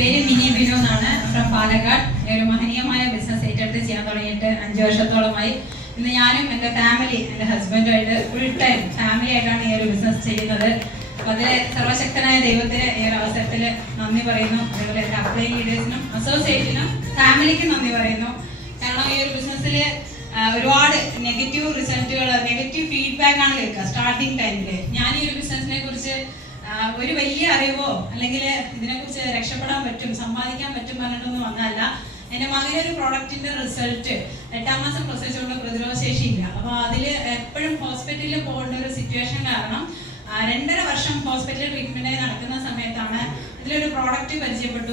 പേര് മിനി ബിനു എന്നാണ്. ഫ്രം പാലക്കാട്. ഒരു മഹനീയമായ ബിസിനസ് ഏറ്റെടുത്ത് ചെയ്യാൻ തുടങ്ങിയിട്ട് 5 വർഷത്തോളമായി. ഇന്ന് ഞാനും എൻ്റെ ഫാമിലി, എൻ്റെ ഹസ്ബൻഡുമായിട്ട് ഫുൾ ടൈം ഫാമിലി ആയിട്ടാണ് ഈ ഒരു ബിസിനസ് ചെയ്യുന്നത്. അപ്പോൾ അതിൽ സർവശക്തനായ ദൈവത്തിന് ഈ ഒരു അവസരത്തിൽ നന്ദി പറയുന്നു. അതുപോലെ എൻ്റെ അപ്ലൈങ് ലീഡേഴ്സിനും അസോസിയേഷനും ഫാമിലിക്കും നന്ദി പറയുന്നു. കാരണം ഈ ഒരു ബിസിനസ്സിൽ ഒരുപാട് നെഗറ്റീവ് റിസൾട്ടുകൾ, നെഗറ്റീവ് ഫീഡ്ബാക്ക് ആണ് കേൾക്കുക സ്റ്റാർട്ടിങ് ടൈമിൽ. ഞാൻ ഈ ഒരു ബിസിനസ്സിനെ കുറിച്ച് ഒരു വലിയ അറിവോ അല്ലെങ്കിൽ ഇതിനെക്കുറിച്ച് രക്ഷപ്പെടാൻ പറ്റും, സമ്പാദിക്കാൻ പറ്റും പറഞ്ഞിട്ടൊന്നും വന്നതല്ല. എൻ്റെ മകനൊരു പ്രോഡക്റ്റിന്റെ റിസൾട്ട് 8ാം മാസം പ്രസവിച്ചുകൊണ്ട് പ്രതിരോധശേഷി ഇല്ല. അപ്പോൾ അതിൽ എപ്പോഴും ഹോസ്പിറ്റലിൽ പോകേണ്ട ഒരു സിറ്റുവേഷൻ കാരണം 2.5 വർഷം ഹോസ്പിറ്റൽ ട്രീറ്റ്മെന്റ് നടക്കുന്ന സമയത്താണ് ഇതിലൊരു പ്രോഡക്റ്റ് പരിചയപ്പെട്ടു.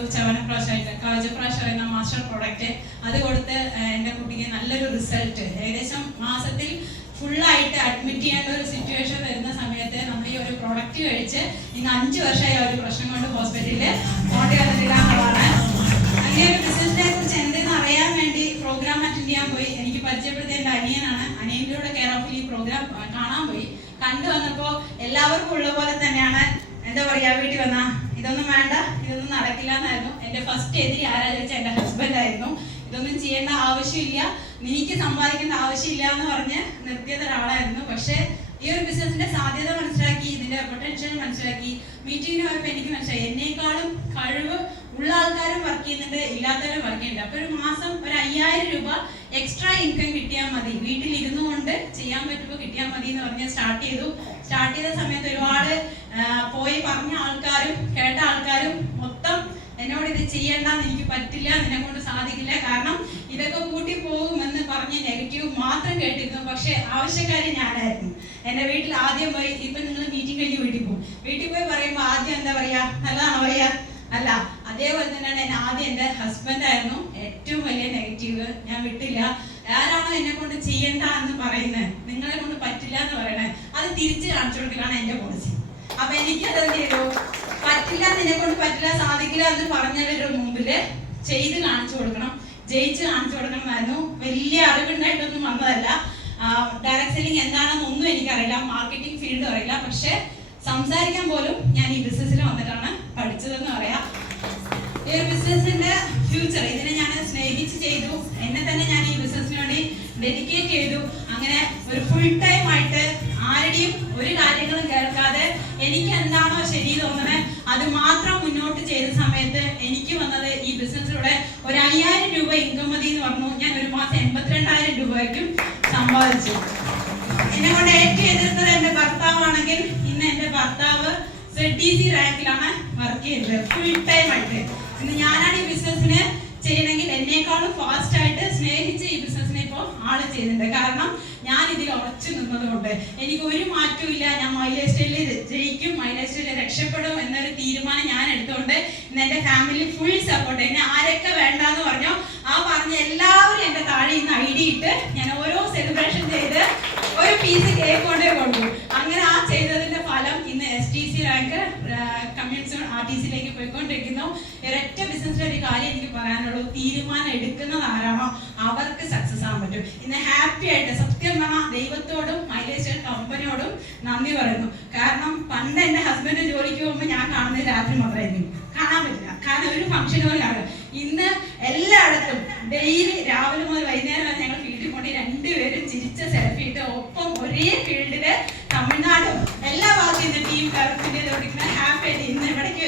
കവചപ്രാശ് എന്ന മാസ്റ്റർ പ്രോഡക്റ്റ്. അത് കൊടുത്ത് എൻ്റെ കുട്ടിക്ക് നല്ലൊരു റിസൾട്ട്, ഏകദേശം മാസത്തിൽ ഫുള്ളായിട്ട് അഡ്മിറ്റ് ചെയ്യേണ്ട ഒരു സിറ്റുവേഷൻ വരുന്ന സമയത്ത് നമ്മൾ ഈ ഒരു പ്രോഡക്റ്റ് കഴിച്ച് ഇന്ന് 5 വർഷമായി ആ ഒരു പ്രശ്നം കൊണ്ട് ഹോസ്പിറ്റലിൽ പോകേണ്ടി വന്നിട്ടില്ല എന്നുള്ളതാണ്. അങ്ങനെ ഒരു ബിസിനസിനെ കുറിച്ച് എന്തെന്ന് അറിയാൻ വേണ്ടി പ്രോഗ്രാം അറ്റൻഡ് ചെയ്യാൻ പോയി. എനിക്ക് പരിചയപ്പെടുത്തിയ എൻ്റെ അനിയനാണ്. അനിയനിലൂടെ കെയർ ഓഫിൽ ഈ പ്രോഗ്രാം കാണാൻ പോയി. കണ്ടു വന്നപ്പോൾ എല്ലാവർക്കും ഉള്ള പോലെ തന്നെയാണ്. എന്താ പറയാ, വീട്ടിൽ വന്നാ ഇതൊന്നും വേണ്ട, ഇതൊന്നും നടക്കില്ല എന്നായിരുന്നു. എൻ്റെ ഫസ്റ്റ് എതിരി ആരാ ചോദിച്ചാൽ എൻ്റെ ഹസ്ബൻഡ് ആയിരുന്നു. ഇതൊന്നും ചെയ്യേണ്ട ആവശ്യമില്ല, എനിക്ക് സമ്പാദിക്കേണ്ട ആവശ്യമില്ല എന്ന് പറഞ്ഞ് നിർത്തിയത് ഒരാളായിരുന്നു. പക്ഷേ ഈ ഒരു ബിസിനസിന്റെ സാധ്യത മനസ്സിലാക്കി, ഇതിന്റെ പൊട്ടൻഷ്യൽ മനസ്സിലാക്കി, മീറ്റിങ്ങിന് പോയപ്പോൾ എനിക്ക് മനസ്സിലായി എന്നേക്കാളും കഴിവ് ഉള്ള ആൾക്കാരും വർക്ക് ചെയ്യുന്നുണ്ട്, ഇല്ലാത്തവരും വർക്ക് ചെയ്യുന്നുണ്ട്. അപ്പൊ ഒരു മാസം ഒരു 5000 രൂപ എക്സ്ട്രാ ഇൻകം കിട്ടിയാൽ മതി, വീട്ടിൽ ഇരുന്നു കൊണ്ട് ചെയ്യാൻ പറ്റുമ്പോൾ കിട്ടിയാൽ മതി എന്ന് പറഞ്ഞ് സ്റ്റാർട്ട് ചെയ്തു. സ്റ്റാർട്ട് ചെയ്ത സമയത്ത് ഒരുപാട് പോയി പറഞ്ഞ ആൾക്കാരും കേട്ട ആൾക്കാരും മൊത്തം എന്നോട് ഇത് ചെയ്യേണ്ടെന്ന്, എനിക്ക് പറ്റില്ല, നിന്നെ കൊണ്ട് സാധിക്കില്ല, കാരണം ഇതൊക്കെ കൂട്ടി പോകുമെന്ന് പറഞ്ഞ് നെഗറ്റീവ് മാത്രം കേട്ടിരുന്നു. പക്ഷെ ആവശ്യക്കാരി ഞാനായിരുന്നു. എൻ്റെ വീട്ടിൽ ആദ്യം പോയി, ഇപ്പൊ നിങ്ങൾ മീറ്റിംഗ് കഴിഞ്ഞ് വീട്ടിൽ പോകും, വീട്ടിൽ പോയി പറയുമ്പോൾ ആദ്യം എന്താ പറയാ, നല്ലതാണോ പറയാ, അല്ല. അതേപോലെ തന്നെയാണ് എന്നെ ആദ്യം എൻ്റെ ഹസ്ബൻഡായിരുന്നു ഏറ്റവും വലിയ നെഗറ്റീവ്. ഞാൻ വിട്ടില്ല. ആരാണോ എന്നെ കൊണ്ട് ചെയ്യണ്ട എന്ന് പറയുന്നത്, നിങ്ങളെ കൊണ്ട് പറ്റില്ല എന്ന് പറയണേ, അത് തിരിച്ച് കാണിച്ചു കൊടുക്കലാണ് എൻ്റെ പോളിസി. അപ്പൊ എനിക്കത് എന്ത് ചെയ്തു, പറ്റില്ല, നിന്നെ കൊണ്ട് പറ്റില്ല, സാധിക്കില്ല എന്ന് പറഞ്ഞവരുടെ മുമ്പിൽ ചെയ്ത് കാണിച്ചു കൊടുക്കണം, ജയിച്ച് കാണിച്ചു കൊടുക്കണം എന്നായിരുന്നു. വലിയ അറിവുണ്ടായിട്ടൊന്നും വന്നതല്ല. ഡയറക്ട് സെല്ലിംഗ് എന്താണെന്നൊന്നും എനിക്കറിയില്ല, മാർക്കറ്റിംഗ് ഫീൽഡ് അറിയില്ല. പക്ഷെ സംസാരിക്കാൻ പോലും ഞാൻ ഈ ബിസിനസ്സിൽ വന്നിട്ടാണ് പഠിച്ചതെന്ന് പറയാം. ഈ ഒരു ബിസിനസിന്റെ ഫ്യൂച്ചർ ഇതിനെ ഞാൻ സ്നേഹിച്ച് ചെയ്തു. എന്നെ തന്നെ ഞാൻ ഈ ബിസിനസ്സിന് വേണ്ടി ഡെഡിക്കേറ്റ് ചെയ്തു. അങ്ങനെ ഒരു ഫുൾ ടൈം ആയിട്ട് ആരുടെയും ഒരു കാര്യങ്ങളും കേൾക്കാതെ എനിക്ക് എന്താണോ ശരി തോന്നണേ അത് മാത്രം മുന്നോട്ട് ചെയ്ത സമയത്ത് എനിക്ക് വന്നത് ഈ ബിസിനസ്സിലൂടെ ഒരു 5000 രൂപ ഇൻകം മതി എന്ന് പറഞ്ഞു. ഞാൻ ഒരു മാസം 82,000 രൂപയ്ക്കും സമ്പാദിച്ചു. എന്നെ കൊണ്ട് ഏറ്റവും എതിർത്തത് എൻ്റെ ഭർത്താവാണെങ്കിൽ ഇന്ന് എൻ്റെ ഭർത്താവ് ZDC റാങ്കിലാണ് വർക്ക് ചെയ്യുന്നത് ഫുൾ ടൈം ആയിട്ട്. ഇന്ന് ഞാനാണ് ഈ ബിസിനസ്സിന് ചെയ്യണമെങ്കിൽ എന്നേക്കാളും ഫാസ്റ്റ് ആയിട്ട് സ്നേഹിച്ച് ഈ ബിസിനസ്സിനെ ഇപ്പോൾ ആള് ചെയ്യുന്നുണ്ട്. കാരണം ഞാൻ ഇതിൽ ഉറച്ചു നിന്നത് കൊണ്ട് എനിക്ക് ഒരു മാറ്റവും ഇല്ല. ഞാൻ മൈലേജ് സ്റ്റൈലിൽ ജയിക്കും, മൈലേജ് സ്റ്റൈലിൽ രക്ഷപ്പെടും എന്നൊരു തീരുമാനം ഞാൻ എടുത്തുകൊണ്ട് ഇന്ന് എൻ്റെ ഫാമിലി ഫുൾ സപ്പോർട്ട്. എന്നെ ആരൊക്കെ വേണ്ടാന്ന് പറഞ്ഞോ ആ പറഞ്ഞ എല്ലാവരും എൻ്റെ താഴെ ഇന്ന് ID ഇട്ട് ഞാൻ ഓരോ സെലിബ്രേഷൻ ചെയ്ത് ഒരു പീസ് കേക്ക് കൊണ്ടേ കൊണ്ടു. അങ്ങനെ ആ ചെയ്തതിന്റെ ഫലം ഇന്ന് STC റാങ്ക് കമ്മ്യൂണിറ്റി RTCയിലേക്ക് പോയിക്കൊണ്ടിരിക്കുന്നു. ഒരൊറ്റ ബിസിനസ്സിലെ ഒരു കാര്യം എനിക്ക് പറയാനുള്ളൂ, തീരുമാനം എടുക്കുന്നത് ആരാണോ അവർക്ക് സക്സസ് ആകാൻ പറ്റും. ഇന്ന് ഹാപ്പി ആയിട്ട് സത്യം പറഞ്ഞാൽ ദൈവത്തോടും മൈലേജ് കമ്പനിയോടും നന്ദി പറയുന്നു. കാരണം പണ്ട് എൻ്റെ ഹസ്ബൻഡ് ജോലിക്ക് പോകുമ്പോൾ ഞാൻ കാണുന്നത് രാത്രി മാത്രമായിരിക്കും, കാണാൻ പറ്റില്ല. കാരണം ഒരു ഫംഗ്ഷൻ പോലെയാണ്. ഇന്ന് എല്ലായിടത്തും ഡെയിലി രാവിലെ മുതൽ വൈകുന്നേരം വരെ ഞങ്ങൾ ഫീൽഡിൽ കൊണ്ട് രണ്ടുപേരും ചിരിച്ച സെൽഫി ഇട്ട് ഒപ്പം ഒരേ ഫീൽഡില് തമിഴ്നാടും എല്ലാ ഭാഗത്തും ടീം കറക്റ്റിന്റെ ഹാപ്പി ആയിട്ട് ഇന്ന് ഇവിടേക്ക്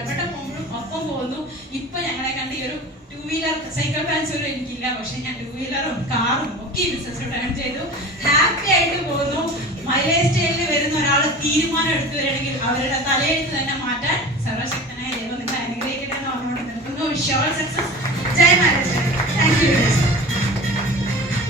എവിടെ പോകുമ്പോഴും ഒപ്പം പോകുന്നു. ഇപ്പൊ ഞങ്ങളെ കണ്ട് ഈ ഒരു 2 വീലർ സൈക്കിൾ ബാലൻസ് പോലും എനിക്കില്ല, പക്ഷെ ഞാൻ 2 വീലറും കാറും ഒക്കെ ഈ ബിസിനസ് ടേൺ ചെയ്തു ഹാപ്പി ആയിട്ട് പോകുന്നു. മൈലേജ് സ്റ്റൈലിൽ വരുന്ന ഒരാൾ തീരുമാനം എടുത്തു വരികയാണെങ്കിൽ അവരുടെ തലയെഴുത്ത് തന്നെ മാറ്റാൻ സർവശക്തനായ ദൈവം നിങ്ങളെ അനുഗ്രഹിക്കട്ടെ എന്ന് പറഞ്ഞുകൊണ്ട് നിൽക്കുന്നു. Wish you all success. ജയ് മൈലേജ്. Thank U.